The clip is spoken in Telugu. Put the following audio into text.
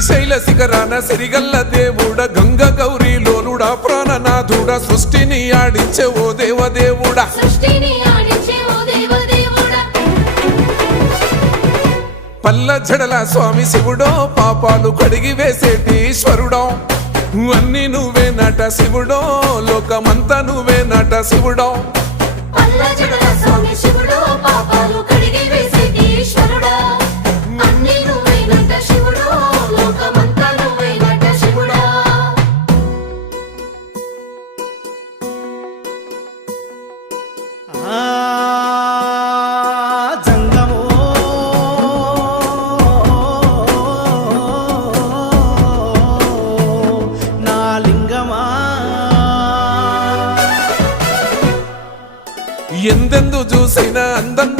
శ్రీశైల శిఖరాన సిరిగల్ల దేవుడ గంగ గౌరీ లోలుడా ప్రాణనాథుడ సృష్టిని ఆడించే ఓ దేవదేవుడా పల్ల జడల స్వామి శివుడో పాపాలు కడిగి వేసేటి ఈశ్వరుడో అన్ని నువ్వే నట శివుడో లోకమంతా నువ్వే నట శివుడో ఎందెందు చూసైనా అందం